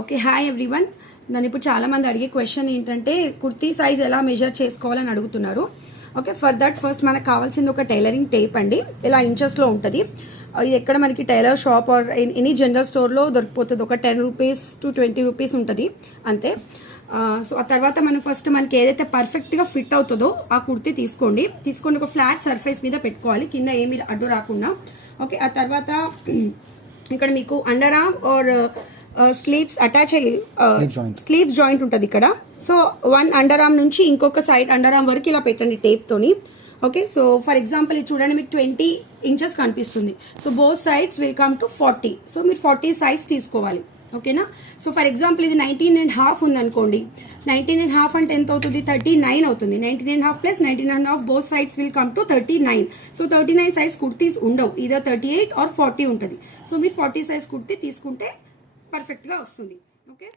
Okay, hi everyone. నన్ను ఇప్పుడు చాలామంది అడిగే క్వశ్చన్ ఏంటంటే కుర్తీ సైజ్ ఎలా మెజర్ చేసుకోవాలని అడుగుతున్నారు. ఓకే, ఫర్ దట్ ఫస్ట్ మనకు కావాల్సింది ఒక టైలరింగ్ టేప్ అండి. ఇలా ఇంచెస్లో ఉంటుంది. ఇది ఎక్కడ మనకి tailor shop or any general స్టోర్లో దొరికిపోతుంది. ఒక 10 రూపీస్ to 20 రూపీస్ ఉంటుంది అంతే. సో ఆ తర్వాత మనం ఫస్ట్ మనకి ఏదైతే పర్ఫెక్ట్గా ఫిట్ అవుతుందో ఆ కుర్తీ తీసుకొని ఒక ఫ్లాట్ సర్ఫేస్ మీద పెట్టుకోవాలి, కింద ఏమి అడ్డు రాకుండా. ఓకే, ఆ తర్వాత ఇక్కడ మీకు under arm or sleeves attach అయ్యి స్లీవ్స్ జాయింట్ ఉంటుంది ఇక్కడ. సో వన్ అండర్ ఆర్మ్ నుంచి ఇంకొక సైడ్ అండర్ ఆర్మ్ వరకు ఇలా పెట్టండి టేప్ తోని. ఓకే, సో ఫర్ ఎగ్జాంపుల్ ఇది చూడండి, మీకు 20 ఇంచెస్ కనిపిస్తుంది. So both sides will come to 40. So మీరు 40 సైజ్ తీసుకోవాలి. ఓకేనా. సో ఫర్ ఎగ్జాంపుల్ ఇది 19.5 ఉందనుకోండి. 19.5 అంటే ఎంత అవుతుంది? 39 అవుతుంది. 19.5 plus 19.5 both sides will come to 39. So 39 size kurtis ఉండవు, ఇదో 38 ఆర్ 40 ఉంటుంది. సో మీరు 40 సైజ్ కుర్తీ తీసుకుంటే పర్ఫెక్ట్గా వస్తుంది. ఓకే.